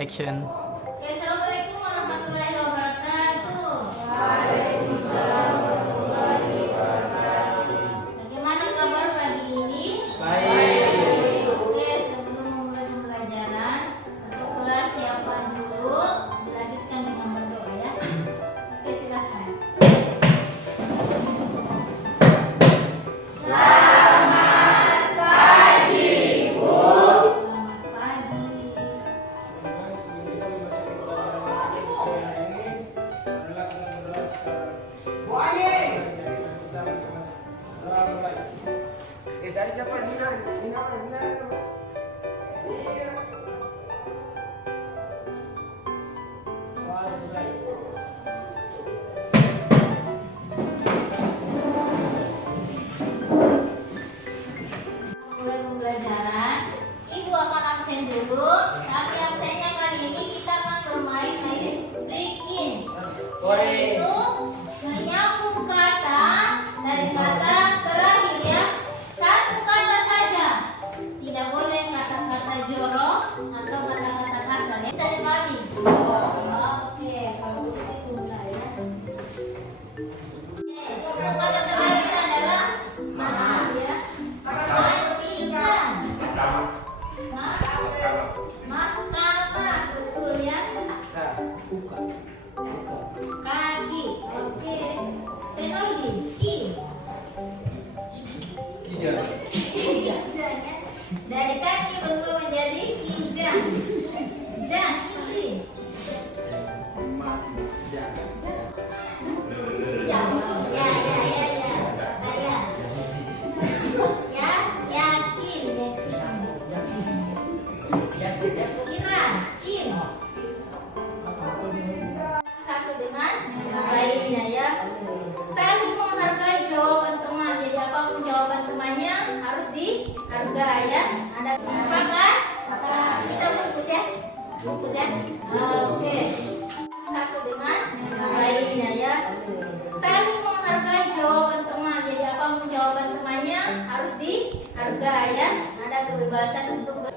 Action. Assalamualaikum warahmatullahi wabarakatuh. Waalaikumsalam warahmatullahi wabarakatuh. Bagaimana kabar pagi ini? Baik. Oke, sebelum memulai pembelajaran, untuk kelas siapkan dulu, dilanjutkan dengan berdoa ya. Oke, silakan. Selamat pagi, Bu. Selamat pagi. Bu Ani. Tadi siapa Dina? Dina. Iya. Wah, selesai. Mulai pembelajaran, Ibu akan absen dulu. Tapi absennya kali ini kita akan bermain ice breaking. Yaitu menyambung kata dari kata terakhir ya. Satu kata saja. Tidak boleh kata-kata jorok atau kata-kata kasar ya. Bisa dipahami? Oke, kalau begitu mulai ya. Oke, sebelum kata terakhir adalah maaf ya. Mandikan. Mahkamah, betul ya. Kaki, oke. Penalti, kijang ya. Dari kaki bentuk menjadi kijang. Jang, ini. Ya, yakin. Kira, kin. Satu dengan yang lainnya ya. Saling menghargai jawaban teman. Jadi apapun jawaban temannya harus dihargai ya. Ada sepakat? Kita bungkus ya. Bungkus ya. Oke. Satu dengan yang lainnya ya. Saling menghargai jawaban teman. Jadi apapun jawaban temannya harus dihargai ya. Ada kebebasan untuk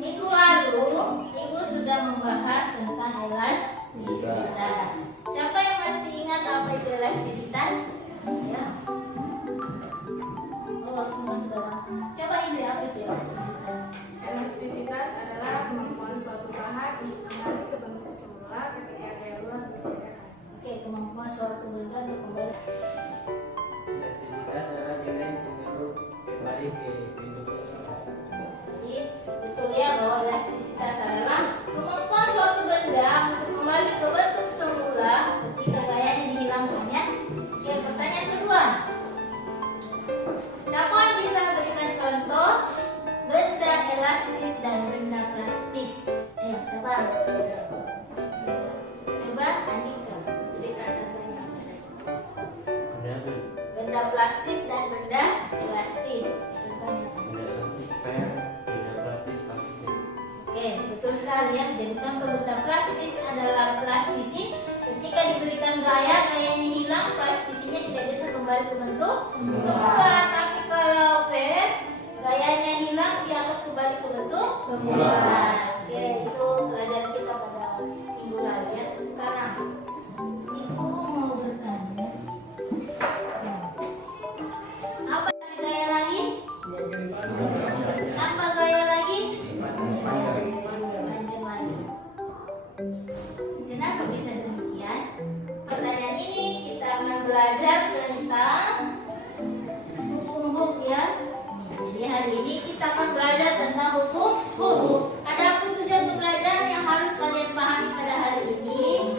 minggu lalu Ibu sudah membahas tentang elastisitas. Siapa yang masih ingat apa itu elastisitas? Ya. Oh, semua sudah paham. Coba Ibu apa itu elastisitas? Elastisitas adalah kemampuan suatu bahan untuk kembali ke bentuk semula ketika daya luar diberikan. Oke, kemampuan suatu benda untuk kembali. Elastisitas adalah nilai cenderung kembali ke bentuk semula. Jadi betul ya bahwa elastisitas adalah kemampuan suatu benda untuk kembali ke bentuk semula ketika gayanya dihilangkan ya. Oke, pertanyaan kedua. Siapa yang bisa berikan contoh benda elastis dan benda plastis? Ayo, siapa? Coba Andika berikan contohnya. Benda plastis dan benda elastis. Contohnya. Oke, betul sekali ya. Jadi contoh benda plastis adalah plastisi. Ketika diberikan gayanya hilang, plastisinya tidak bisa kembali ke bentuk semula. Tapi kalau gayanya hilang, dia akan kembali ke bentuk semula. Oke, itu pelajaran kita pada minggu lalu ya. Sekarang, Ibu mau bertanya. Apa gaya lagi? Apa gaya lagi? Panjang lagi. Kenapa bisa demikian? Pertanyaan ini kita akan belajar tentang hukum ya. Jadi hari ini kita akan belajar tentang hukum. Ada apa tujuan pembelajaran yang harus kalian pahami pada hari ini?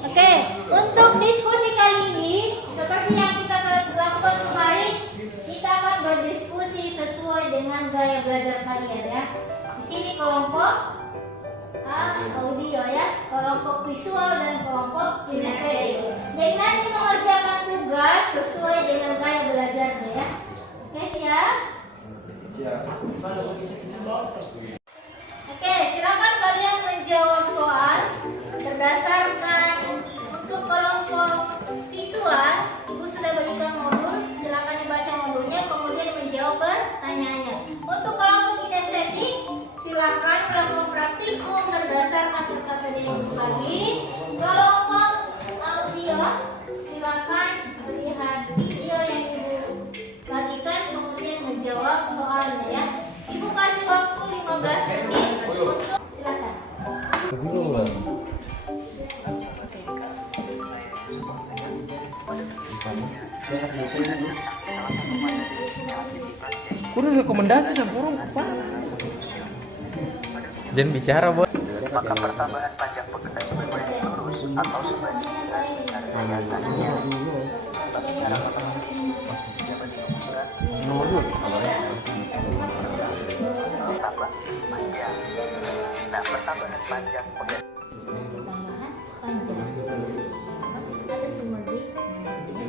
Oke, untuk diskusi kali ini seperti yang kita lakukan kemarin, kita akan berdiskusi sesuai dengan gaya belajar kalian ya. Di sini kelompok audio ya, kelompok visual dan kelompok kinestetik. Jadi nanti mengerjakan tugas sesuai dengan gaya belajarnya ya. Oke, siap? Oke, silakan kalian menjawab soal berdasarkan untuk kelompok visual. Ibu sudah bagikan modul, silakan dibaca modulnya kemudian menjawab pertanyaannya. Untuk kelompok kinestetik silakan Kurang rekomendasi sama kurang apa? Jangan bicara, Bos. Maka pertambahan panjang pekerjaan sebagai lurus atau sebaliknya misalnya tadinya secara otomatis dapat dirumuskan tambah panjang. Nah, pertambahan panjang pekerjaan Tambahan panjang. Ada sumber di.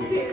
Iya.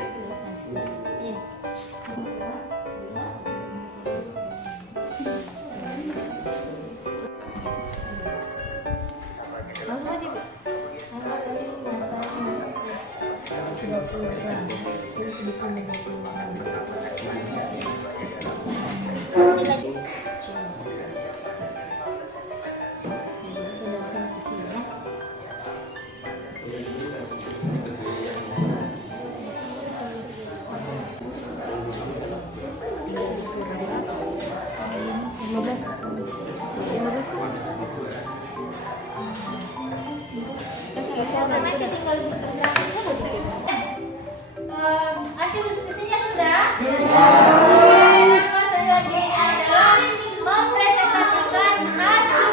Nanti tinggal dikerjakan hasil diskusinya sudah. Selanjutnya adalah mempresentasikan hasil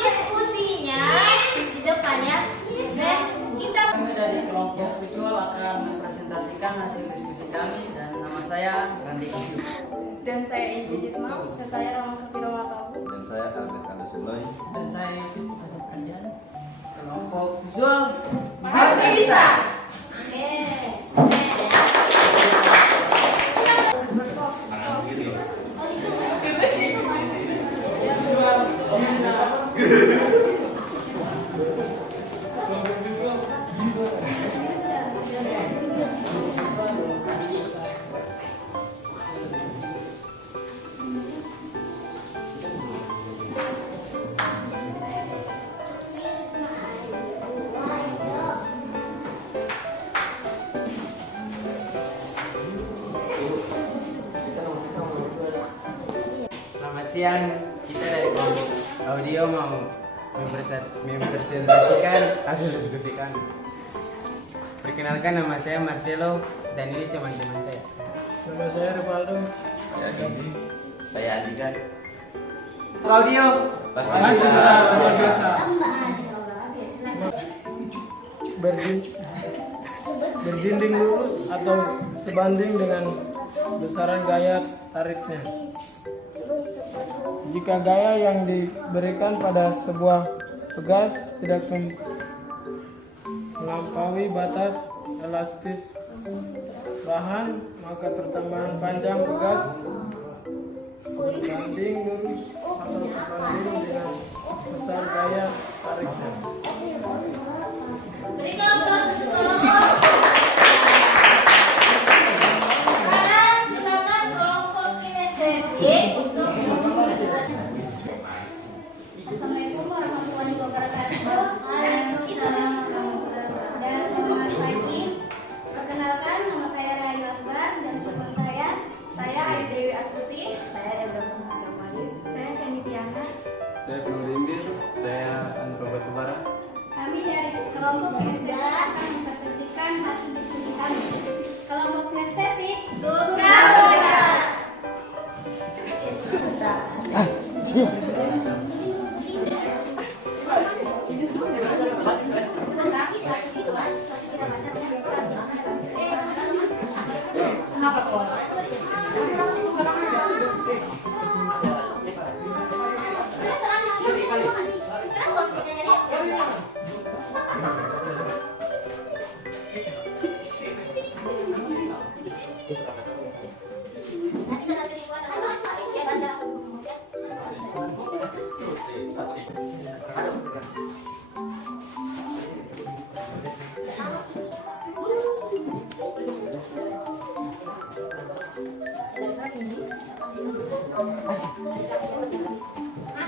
diskusinya di depannya. Dan kita Kami dari kelompok visual akan mempresentasikan hasil diskusi kami dan nama saya Randi Kiyu. Dan saya Inji Jitma, dan saya Rama Safira Makabu. Dan saya Albert Alusulai. Dan saya Yusuf Muhammad Pranjana. Kelompok visual Pasti bisa. Selamat siang, kita dari kelompok audio mau mempresentasikan hasil diskusi kami. Perkenalkan, nama saya Marcelo dan ini teman-teman saya. Nama saya Rivaldo. Saya Andika. Audio, Pasti bisa luar biasa. Berdinding lurus atau sebanding dengan besaran gaya tariknya. Jika gaya yang diberikan pada sebuah pegas tidak melampaui batas elastis bahan, maka pertambahan panjang pegas sebanding lurus atau sebanding dengan besar gaya tariknya. berikan aplaus untuk kelompok. Sekarang silakan kelompok kinestetik untuk Assalamualaikum warahmatullahi wabarakatuh. Waalaikumsalam warahmatullahi wabarakatuh. Dan selamat pagi. Perkenalkan, nama saya Rayu Akbar dan teman saya Ayu Dewi Astuti. saya Ebra Muhammad. Saya Sandy Tiana. Saya Penulimbir, saya Andro Batubara. Kami dari kelompok kinestetik akan mempresentasikan hasil diskusi kami. Kelompok kinestetik suka belajar.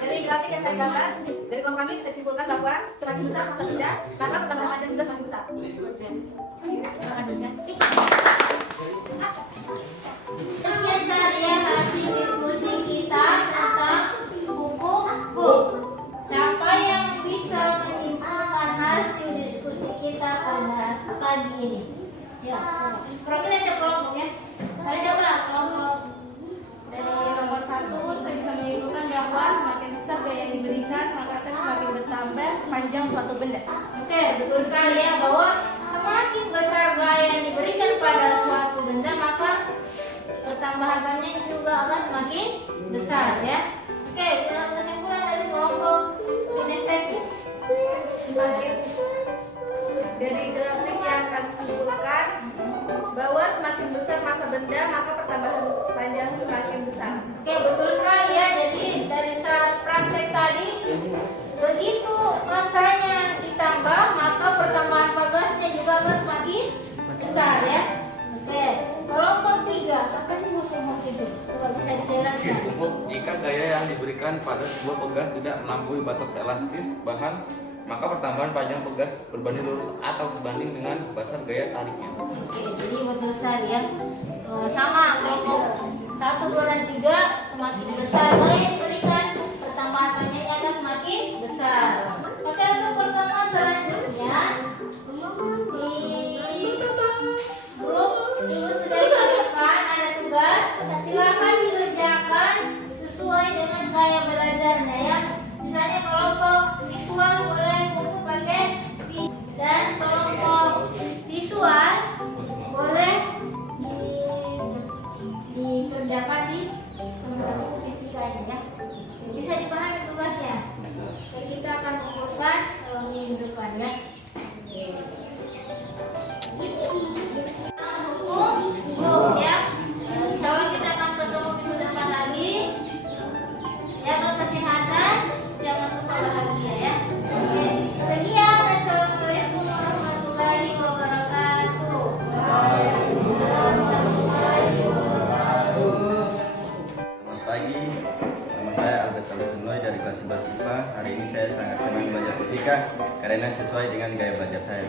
Dari grafik yang saya gambar, dari kolom kami saya simpulkan bahwa semakin besar masa benda, maka pertambahan panjang juga semakin besar. Sekian tadi ya hasil diskusi kita tentang buku book. Siapa yang bisa menyimpulkan hasil diskusi kita pada pagi ini? Ya, perwakilan kelompok ya. benda. Oke, betul sekali ya, bahwa semakin besar gaya yang diberikan pada suatu benda, maka pertambahan banyak juga akan semakin besar ya. Oke, kesimpulan dari kelompok kinestetik. Dari grafik yang kami simpulkan bahwa semakin besar massa benda maka pertambahan panjang semakin besar. Oke, betul sekali ya. Jadi dari saat praktek tadi, begitu masanya ditambah, maka pertambahan pagasnya juga akan semakin besar ya. Oke, kelompok 3, apa sih hukum itu? Coba bisa dijelaskan. Jika gaya yang diberikan pada sebuah pegas tidak melampaui batas elastis bahan, maka pertambahan panjang pegas berbanding lurus atau sebanding dengan besar gaya tariknya. Oke, jadi betul sekali ya. Sama kelompok 1, 2, dan 3, semakin besar gaya yang diberikan, pertambahan panjangnya akan semakin besar. Oke, untuk pertemuan selanjutnya di grup itu sudah diberikan ada tugas, silakan dikerjakan sesuai dengan gaya belajarnya ya. Misalnya kelompok visual boleh kumpul pakai dan kelompok visual boleh dikerjakan di sumber buku fisika ini ya. Bisa dipahami tugasnya. Jadi kita akan kumpulkan minggu depan ya. Hukum ya. Insya Allah kita akan ketemu minggu depan lagi. Jaga kesehatan, jangan lupa bahagia ya. Oke, sekian. Assalamualaikum warahmatullahi wabarakatuh. Selamat pagi, nama saya Albert Kalusunoy dari kelas 11 IPA. Hari ini saya sangat senang belajar fisika karena sesuai dengan gaya belajar saya.